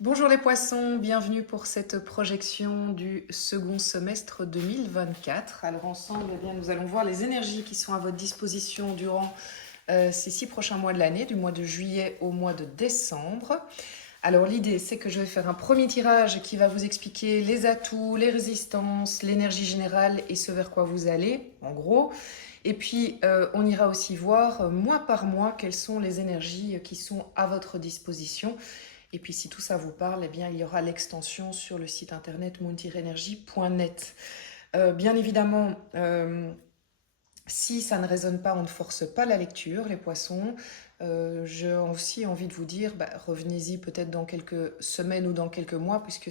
Bonjour les poissons, bienvenue pour cette projection du second semestre 2024. Alors ensemble, eh bien, nous allons voir les énergies qui sont à votre disposition durant ces 6 prochains mois de l'année, du mois de juillet au mois de décembre. Alors l'idée, c'est que je vais faire un premier tirage qui va vous expliquer les atouts, les résistances, l'énergie générale et ce vers quoi vous allez, en gros. Et puis, on ira aussi voir mois par mois quelles sont les énergies qui sont à votre disposition. Et puis si tout ça vous parle, eh bien, il y aura l'extension sur le site internet moon-energie.net. Bien évidemment, si ça ne résonne pas, on ne force pas la lecture, les poissons. J'ai aussi envie de vous dire, revenez-y peut-être dans quelques semaines ou dans quelques mois, puisque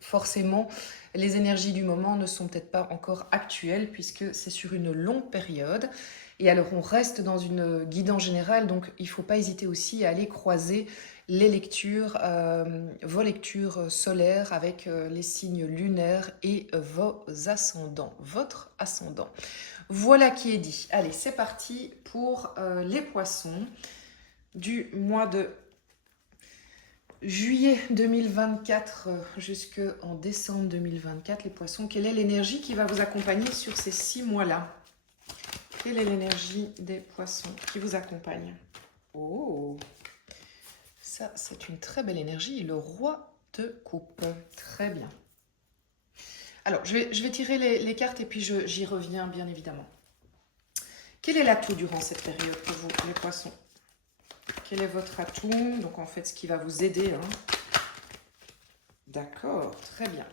forcément, les énergies du moment ne sont peut-être pas encore actuelles, puisque c'est sur une longue période. Et alors, on reste dans une guidance générale, donc il ne faut pas hésiter aussi à aller croiser les lectures, vos lectures solaires avec les signes lunaires et vos ascendants, votre ascendant. Voilà qui est dit. Allez, c'est parti pour les poissons du mois de juillet 2024 jusqu'en décembre 2024. Les poissons, quelle est l'énergie qui va vous accompagner sur ces 6 mois-là? Quelle est l'énergie des poissons qui vous accompagne? Oh, ça, c'est une très belle énergie. Le roi de coupe. Très bien. Alors, je vais tirer les cartes et puis j'y reviens, bien évidemment. Quel est l'atout durant cette période pour vous, les poissons? Quel est votre atout? Donc, en fait, ce qui va vous aider. D'accord, très bien.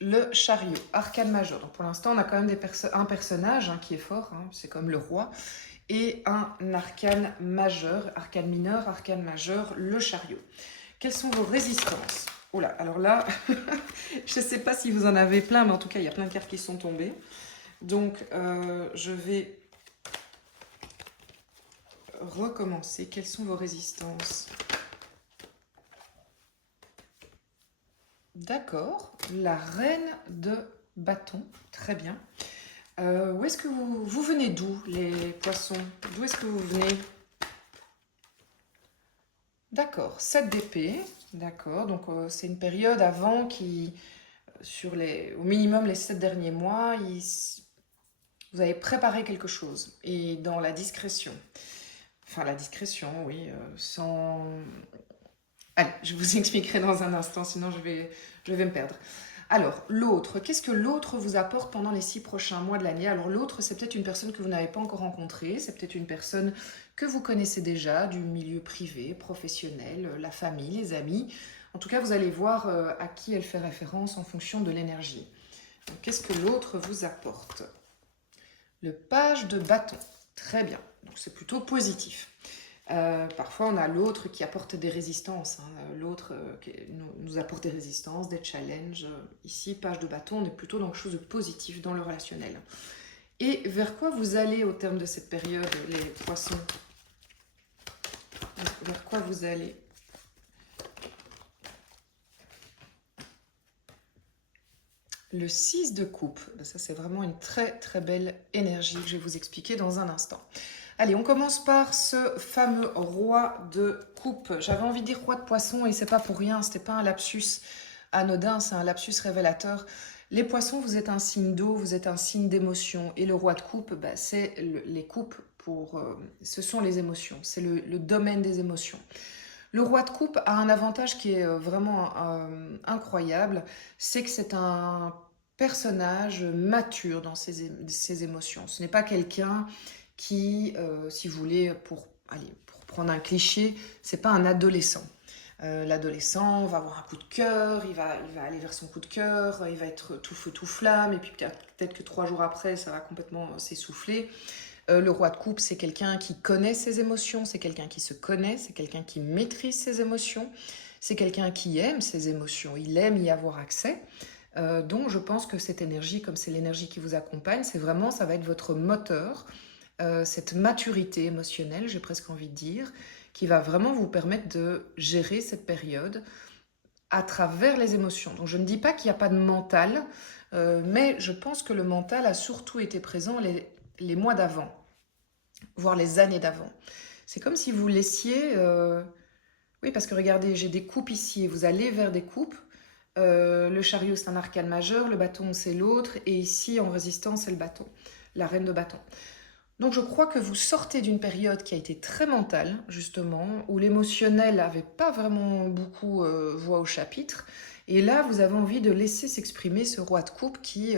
Le chariot, arcane majeur. Donc, pour l'instant, on a quand même un personnage qui est fort, c'est comme le roi. Et un arcane majeur, arcane mineur, arcane majeur, le chariot. Quelles sont vos résistances? Oh là, alors là, je ne sais pas si vous en avez plein, mais en tout cas, il y a plein de cartes qui sont tombées. Donc, je vais recommencer. Quelles sont vos résistances? D'accord, la reine de bâton, très bien. Où est-ce que vous venez d'où, les poissons? D'où est-ce que vous venez? D'accord, 7 d'épée, d'accord, donc c'est une période avant qui, au minimum les 7 derniers mois, vous avez préparé quelque chose, et dans la discrétion. Enfin, la discrétion, oui, sans... Allez, je vous expliquerai dans un instant, sinon je vais me perdre. Alors, l'autre, qu'est-ce que l'autre vous apporte pendant les 6 prochains mois de l'année? Alors, l'autre, c'est peut-être une personne que vous n'avez pas encore rencontrée, c'est peut-être une personne que vous connaissez déjà, du milieu privé, professionnel, la famille, les amis. En tout cas, vous allez voir à qui elle fait référence en fonction de l'énergie. Donc, qu'est-ce que l'autre vous apporte? Le page de bâton. Très bien, donc c'est plutôt positif. Parfois, on a l'autre qui apporte des résistances. L'autre qui nous apporte des résistances, des challenges. Ici, page de bâton, on est plutôt dans quelque chose de positif dans le relationnel. Et vers quoi vous allez au terme de cette période, les poissons? Vers quoi vous allez? Le 6 de coupe. Ça, c'est vraiment une très très belle énergie que je vais vous expliquer dans un instant. Allez, on commence par ce fameux roi de coupe. J'avais envie de dire roi de poisson et c'est pas pour rien, c'était pas un lapsus anodin, c'est un lapsus révélateur. Les poissons, vous êtes un signe d'eau, vous êtes un signe d'émotion. Et le roi de coupe, c'est les coupes ce sont les émotions, c'est le domaine des émotions. Le roi de coupe a un avantage qui est vraiment incroyable, c'est que c'est un personnage mature dans ses émotions. Ce n'est pas quelqu'un qui, si vous voulez, pour prendre un cliché, c'est pas un adolescent. L'adolescent va avoir un coup de cœur, il va aller vers son coup de cœur, il va être tout feu, tout flamme, et puis peut-être que 3 jours après, ça va complètement s'essouffler. Le roi de coupe, c'est quelqu'un qui connaît ses émotions, c'est quelqu'un qui se connaît, c'est quelqu'un qui maîtrise ses émotions, c'est quelqu'un qui aime ses émotions, il aime y avoir accès. Donc je pense que cette énergie, comme c'est l'énergie qui vous accompagne, ça va être votre moteur, cette maturité émotionnelle, j'ai presque envie de dire, qui va vraiment vous permettre de gérer cette période à travers les émotions. Donc je ne dis pas qu'il n'y a pas de mental, mais je pense que le mental a surtout été présent les mois d'avant, voire les années d'avant. C'est comme si vous laissiez, Oui, parce que regardez, j'ai des coupes ici et vous allez vers des coupes. Le chariot, c'est un arcane majeur, le bâton, c'est l'autre. Et ici, en résistance, c'est le bâton, la reine de bâton. Donc je crois que vous sortez d'une période qui a été très mentale, justement, où l'émotionnel n'avait pas vraiment beaucoup voix au chapitre. Et là, vous avez envie de laisser s'exprimer ce roi de coupe qui...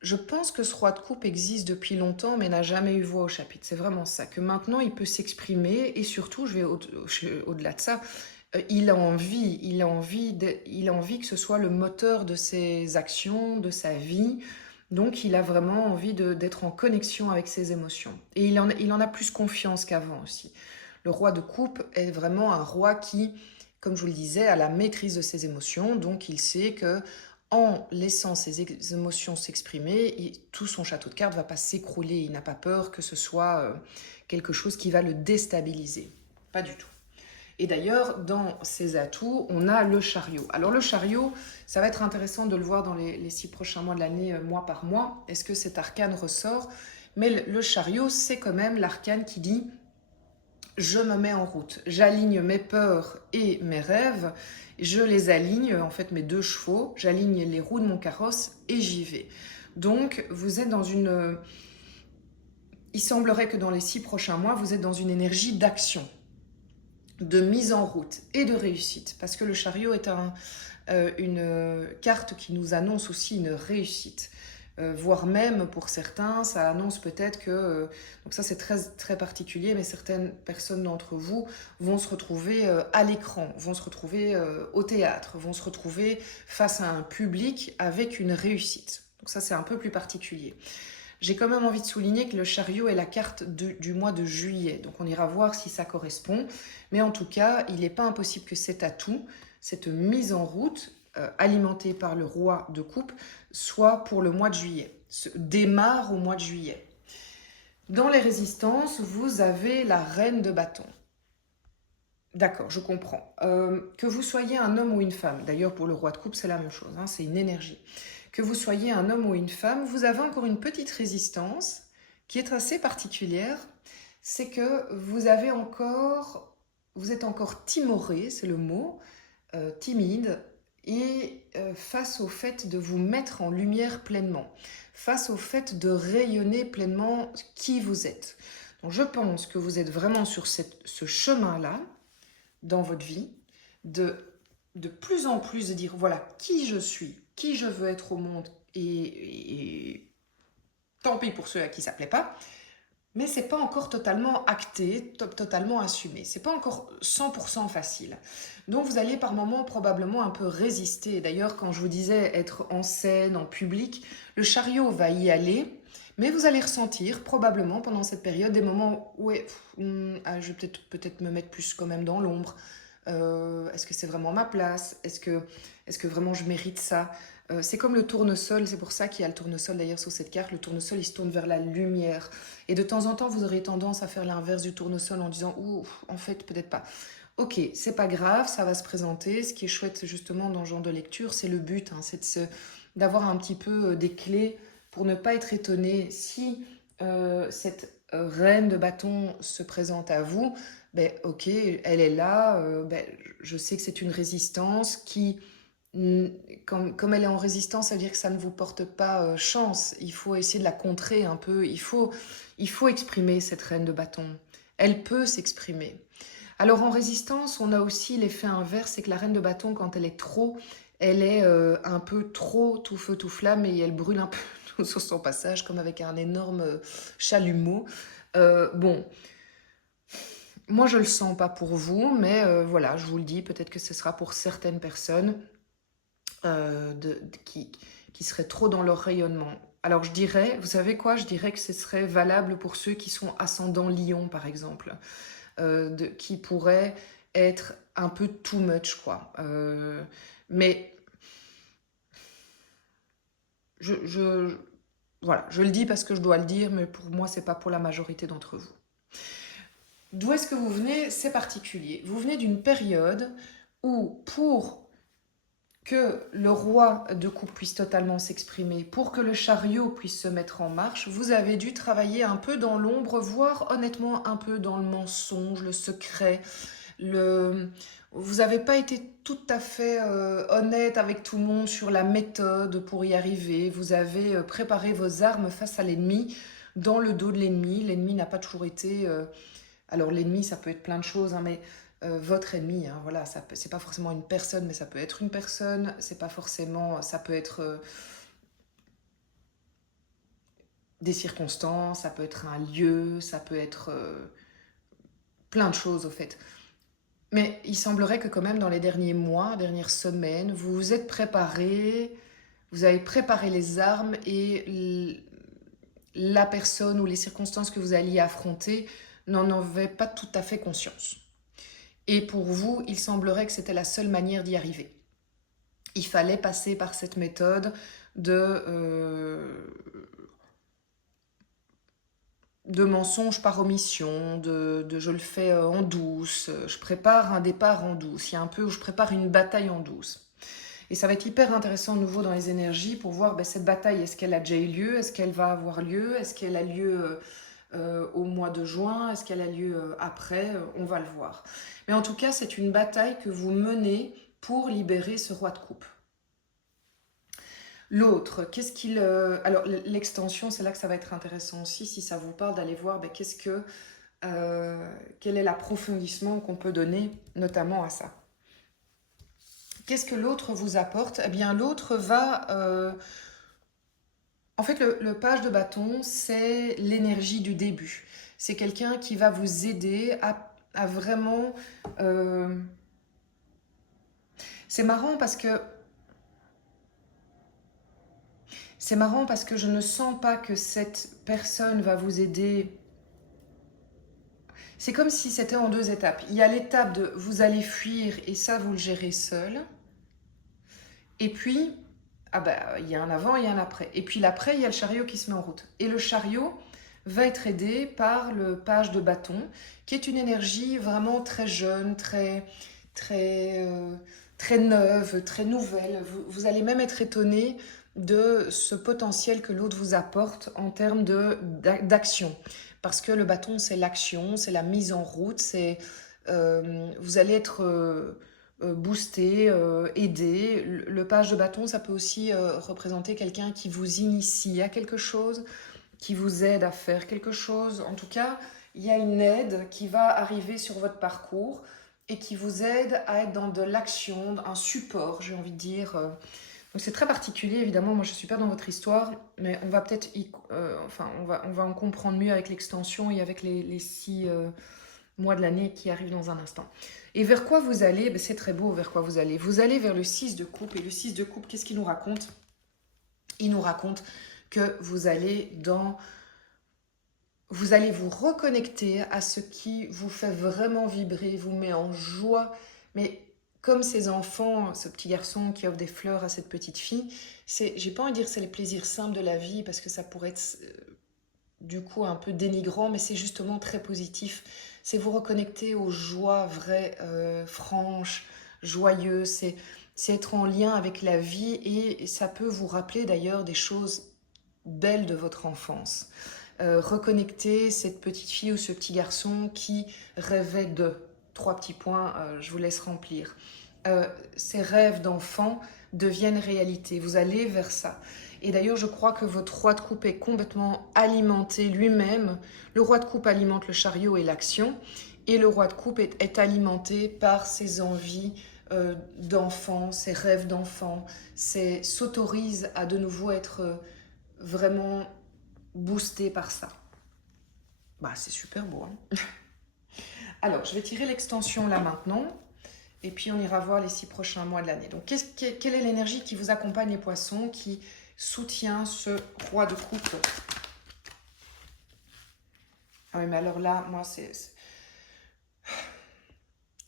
Je pense que ce roi de coupe existe depuis longtemps, mais n'a jamais eu voix au chapitre. C'est vraiment ça, que maintenant il peut s'exprimer, et surtout, je vais au-delà de ça, il a envie, il a envie que ce soit le moteur de ses actions, de sa vie. Donc il a vraiment envie d'être en connexion avec ses émotions. Et il en a plus confiance qu'avant aussi. Le roi de coupe est vraiment un roi qui, comme je vous le disais, a la maîtrise de ses émotions. Donc il sait que en laissant ses émotions s'exprimer, tout son château de cartes ne va pas s'écrouler. Il n'a pas peur que ce soit quelque chose qui va le déstabiliser. Pas du tout. Et d'ailleurs, dans ses atouts, on a le chariot. Alors le chariot, ça va être intéressant de le voir dans les 6 prochains mois de l'année, mois par mois. Est-ce que cet arcane ressort? Mais le chariot, c'est quand même l'arcane qui dit « je me mets en route, j'aligne mes peurs et mes rêves, je les aligne, en fait mes 2 chevaux, j'aligne les roues de mon carrosse et j'y vais ». Donc vous êtes dans une... Il semblerait que dans les 6 prochains mois, vous êtes dans une énergie d'action, de mise en route et de réussite. Parce que le chariot est une carte qui nous annonce aussi une réussite. Voire même pour certains, ça annonce peut-être que, donc ça c'est très, très particulier, mais certaines personnes d'entre vous vont se retrouver à l'écran, vont se retrouver au théâtre, vont se retrouver face à un public avec une réussite. Donc ça c'est un peu plus particulier. J'ai quand même envie de souligner que le chariot est la carte du mois de juillet, donc on ira voir si ça correspond, mais en tout cas, il n'est pas impossible que cet atout, cette mise en route, alimentée par le roi de coupe, soit pour le mois de juillet, démarre au mois de juillet. Dans les résistances, vous avez la reine de bâton. D'accord, je comprends. Que vous soyez un homme ou une femme, d'ailleurs pour le roi de coupe, c'est la même chose, hein, c'est une énergie. Que vous soyez un homme ou une femme, vous avez encore une petite résistance qui est assez particulière. C'est que vous êtes encore timoré, c'est le mot, timide, et face au fait de vous mettre en lumière pleinement, face au fait de rayonner pleinement qui vous êtes. Donc je pense que vous êtes vraiment sur ce chemin-là, dans votre vie, de plus en plus de dire, voilà, qui je suis, qui je veux être au monde, et tant pis pour ceux à qui ça ne plaît pas, mais ce n'est pas encore totalement acté, totalement assumé. Ce n'est pas encore 100% facile. Donc vous allez par moments probablement un peu résister. D'ailleurs, quand je vous disais être en scène, en public, le chariot va y aller, mais vous allez ressentir probablement pendant cette période des moments où je vais peut-être me mettre plus quand même dans l'ombre. Est-ce que c'est vraiment ma place? Est-ce que vraiment je mérite ça? C'est comme le tournesol, c'est pour ça qu'il y a le tournesol d'ailleurs sur cette carte. Le tournesol, il se tourne vers la lumière. Et de temps en temps, vous aurez tendance à faire l'inverse du tournesol en disant « Ouh, en fait, peut-être pas ». Ok, c'est pas grave, ça va se présenter. Ce qui est chouette justement dans ce genre de lecture, c'est le but, hein, c'est d'avoir un petit peu des clés pour ne pas être étonné si cette reine de bâton se présente à vous. Ben, ok, elle est là, ben, je sais que c'est une résistance qui, comme elle est en résistance, ça veut dire que ça ne vous porte pas chance. Il faut essayer de la contrer un peu, il faut exprimer cette reine de bâton. Elle peut s'exprimer. Alors en résistance, on a aussi l'effet inverse, c'est que la reine de bâton, quand elle est trop, elle est un peu trop tout feu tout flamme et elle brûle un peu sur son passage, comme avec un énorme chalumeau. Bon... Moi, je le sens pas pour vous, mais voilà, je vous le dis, peut-être que ce sera pour certaines personnes qui seraient trop dans leur rayonnement. Alors, je dirais, vous savez quoi? Je dirais que ce serait valable pour ceux qui sont ascendant Lion, par exemple, qui pourraient être un peu too much, quoi. Mais voilà, je le dis parce que je dois le dire, mais pour moi, c'est pas pour la majorité d'entre vous. D'où est-ce que vous venez? C'est particulier. Vous venez d'une période où, pour que le roi de coupe puisse totalement s'exprimer, pour que le chariot puisse se mettre en marche, vous avez dû travailler un peu dans l'ombre, voire honnêtement un peu dans le mensonge, le secret. Vous n'avez pas été tout à fait honnête avec tout le monde sur la méthode pour y arriver. Vous avez préparé vos armes face à l'ennemi, dans le dos de l'ennemi. L'ennemi n'a pas toujours été... alors l'ennemi, ça peut être plein de choses, hein, mais votre ennemi, hein, voilà, c'est pas forcément une personne, mais ça peut être une personne. C'est pas forcément... Ça peut être des circonstances, ça peut être un lieu, ça peut être plein de choses au fait. Mais il semblerait que quand même dans les derniers mois, dernières semaines, vous vous êtes préparé, vous avez préparé les armes et la personne ou les circonstances que vous alliez affronter n'en avait pas tout à fait conscience. Et pour vous, il semblerait que c'était la seule manière d'y arriver. Il fallait passer par cette méthode de mensonge par omission, de je le fais en douce, je prépare un départ en douce, il y a un peu où je prépare une bataille en douce. Et ça va être hyper intéressant de nouveau dans les énergies pour voir cette bataille, est-ce qu'elle a déjà eu lieu, est-ce qu'elle va avoir lieu, est-ce qu'elle a lieu au mois de juin, est-ce qu'elle a lieu après, on va le voir. Mais en tout cas, c'est une bataille que vous menez pour libérer ce roi de coupe. L'autre, qu'est-ce qu'il... alors, l'extension, c'est là que ça va être intéressant aussi, si ça vous parle, d'aller voir quel est l'approfondissement qu'on peut donner, notamment à ça. Qu'est-ce que l'autre vous apporte? Eh bien, l'autre va... en fait, le page de bâton, c'est l'énergie du début. C'est quelqu'un qui va vous aider à vraiment... C'est marrant parce que... C'est marrant parce que je ne sens pas que cette personne va vous aider. C'est comme si c'était en deux étapes. Il y a l'étape de vous allez fuir et ça, vous le gérez seul. Et puis, il y a un avant et un après. Et puis l'après, il y a le chariot qui se met en route. Et le chariot va être aidé par le page de bâton, qui est une énergie vraiment très jeune, très neuve, très nouvelle. Vous allez même être étonné de ce potentiel que l'autre vous apporte en termes d'action. Parce que le bâton, c'est l'action, c'est la mise en route, vous allez être boosté, aidé. Le page de bâton, ça peut aussi représenter quelqu'un qui vous initie à quelque chose, qui vous aide à faire quelque chose. En tout cas, il y a une aide qui va arriver sur votre parcours et qui vous aide à être dans de l'action, un support, j'ai envie de dire. Donc c'est très particulier, évidemment, moi je ne suis pas dans votre histoire, mais on va peut-être, on va en comprendre mieux avec l'extension et avec les 6 mois de l'année qui arrivent dans un instant. Et vers quoi vous allez? C'est très beau vers quoi vous allez. Vous allez vers le 6 de coupe, et le 6 de coupe, qu'est-ce qu'il nous raconte? Il nous raconte que vous allez vous reconnecter à ce qui vous fait vraiment vibrer, vous met en joie, mais comme ces enfants, ce petit garçon qui offre des fleurs à cette petite fille, j'ai pas envie de dire c'est les plaisirs simples de la vie, parce que ça pourrait être du coup un peu dénigrant, mais c'est justement très positif. C'est vous reconnecter aux joies vraies, franches, joyeuses, c'est être en lien avec la vie, et ça peut vous rappeler d'ailleurs des choses belles de votre enfance. Reconnecter cette petite fille ou ce petit garçon qui rêvait de... 3 petits points, je vous laisse remplir. Ces rêves d'enfant deviennent réalité. Vous allez vers ça. Et d'ailleurs, je crois que votre roi de coupe est complètement alimenté lui-même. Le roi de coupe alimente le chariot et l'action. Et le roi de coupe est alimenté par ses envies d'enfant, ses rêves d'enfant. S'autorise à de nouveau être vraiment boosté par ça. C'est super beau, hein. Alors, je vais tirer l'extension là maintenant, et puis on ira voir les 6 prochains mois de l'année. Donc, quelle est l'énergie qui vous accompagne, les poissons, qui soutient ce roi de coupe? Ah oui, mais alors là, moi, c'est...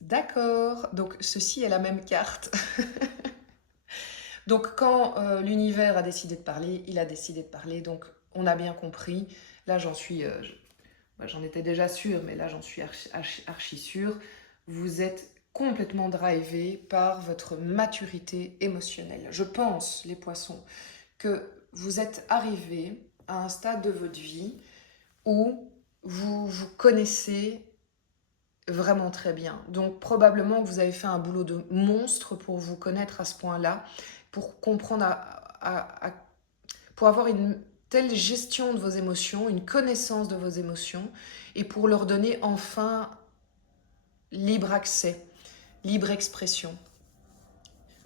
D'accord, donc ceci est la même carte. Donc, quand l'univers a décidé de parler, il a décidé de parler, donc on a bien compris. Là, j'en étais déjà sûre, mais là, j'en suis archi sûre. Vous êtes complètement drivé par votre maturité émotionnelle. Je pense, les poissons, que vous êtes arrivés à un stade de votre vie où vous vous connaissez vraiment très bien. Donc probablement que vous avez fait un boulot de monstre pour vous connaître à ce point-là, pour comprendre, pour avoir une telle gestion de vos émotions, une connaissance de vos émotions, et pour leur donner enfin libre accès, libre expression.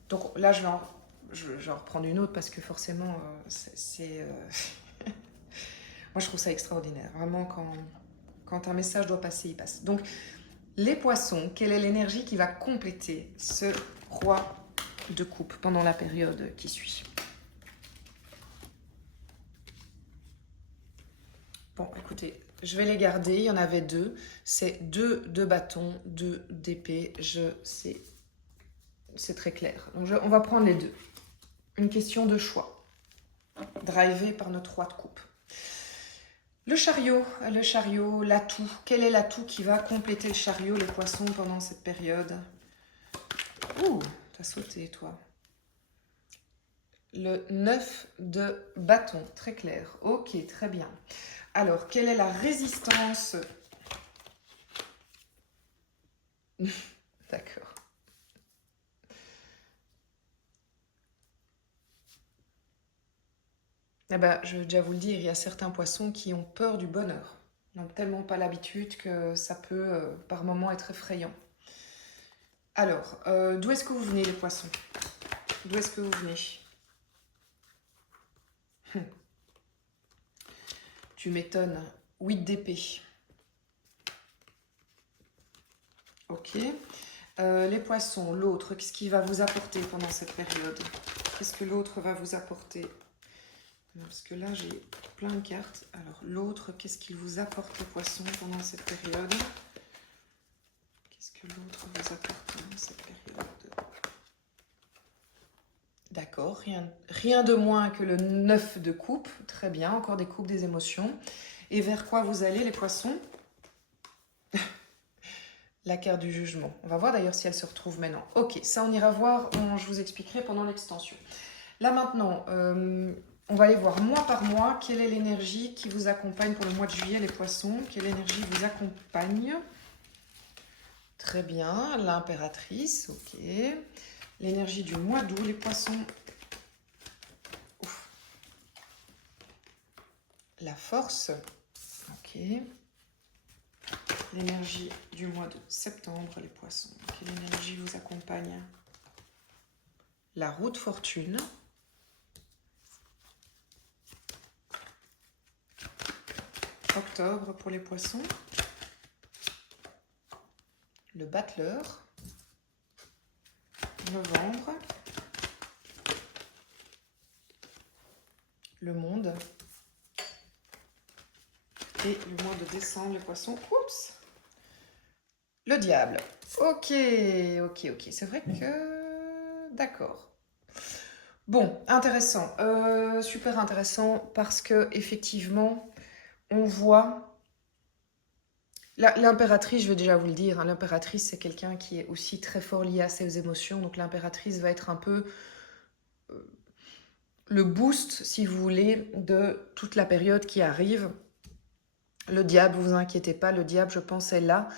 Donc là, je vais en reprendre une autre parce que forcément, moi, je trouve ça extraordinaire. Vraiment, quand un message doit passer, il passe. Donc, les poissons, quelle est l'énergie qui va compléter ce roi de coupe pendant la période qui suit? Bon, écoutez, je vais les garder. Il y en avait deux. C'est 2 de bâton, 2 d'épée. C'est très clair. Donc, on va prendre les deux. Une question de choix, drivé par notre roi de coupe. Le chariot, l'atout. Quel est l'atout qui va compléter le chariot, les poissons, pendant cette période? Ouh, t'as sauté, toi. Le 9 de bâton, très clair. Ok, très bien. Alors, quelle est la résistance? D'accord. Eh ben, je vais déjà vous le dire, il y a certains poissons qui ont peur du bonheur. Ils n'ont tellement pas l'habitude que ça peut, par moments, être effrayant. Alors, d'où est-ce que vous venez, les poissons? D'où est-ce que vous venez? Tu m'étonnes. 8 d'épée. Ok. Les poissons, l'autre, qu'est-ce qu'il va vous apporter pendant cette période? Qu'est-ce que l'autre va vous apporter? Parce que là, j'ai plein de cartes. Alors, l'autre, qu'est-ce qu'il vous apporte, les poissons, pendant cette période? Qu'est-ce que l'autre vous apporte pendant cette période? D'accord, rien de moins que le 9 de coupe. Très bien, encore des coupes, des émotions. Et vers quoi vous allez, les poissons? La carte du jugement. On va voir d'ailleurs si elle se retrouve maintenant. Ok, ça on ira voir, je vous expliquerai pendant l'extension. Là maintenant, on va aller voir mois par mois. Quelle est l'énergie qui vous accompagne pour le mois de juillet, les poissons? Quelle énergie vous accompagne? Très bien, l'impératrice, ok. L'énergie du mois d'août, les poissons. Ouf. La force, ok. L'énergie du mois de septembre, les poissons. Quelle énergie vous accompagne? La roue de fortune. Octobre pour les poissons. Le battleur. Novembre. Le monde. Et le mois de décembre, les poissons. Oups! Le diable. Ok. C'est vrai que... D'accord. Bon, intéressant. Super intéressant parce que effectivement, on voit... L'impératrice, je vais déjà vous le dire, hein, l'impératrice, c'est quelqu'un qui est aussi très fort lié à ses émotions. Donc l'impératrice va être un peu le boost, si vous voulez, de toute la période qui arrive. Le diable, vous inquiétez pas, le diable, je pense, est là.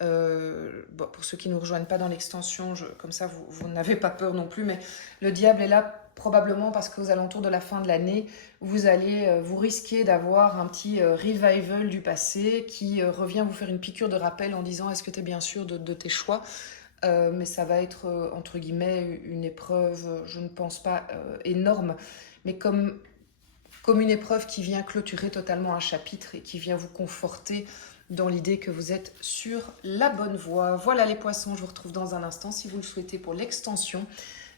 Bon, pour ceux qui ne nous rejoignent pas dans l'extension, comme ça vous n'avez pas peur non plus, mais le diable est là probablement parce qu'aux alentours de la fin de l'année, vous risquez d'avoir un petit revival du passé qui revient vous faire une piqûre de rappel en disant est-ce que tu es bien sûr de tes choix? Mais ça va être entre guillemets une épreuve, je ne pense pas énorme, mais comme une épreuve qui vient clôturer totalement un chapitre et qui vient vous conforter dans l'idée que vous êtes sur la bonne voie. Voilà les poissons, je vous retrouve dans un instant si vous le souhaitez pour l'extension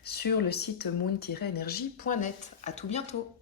sur le site moon-energy.net. À tout bientôt.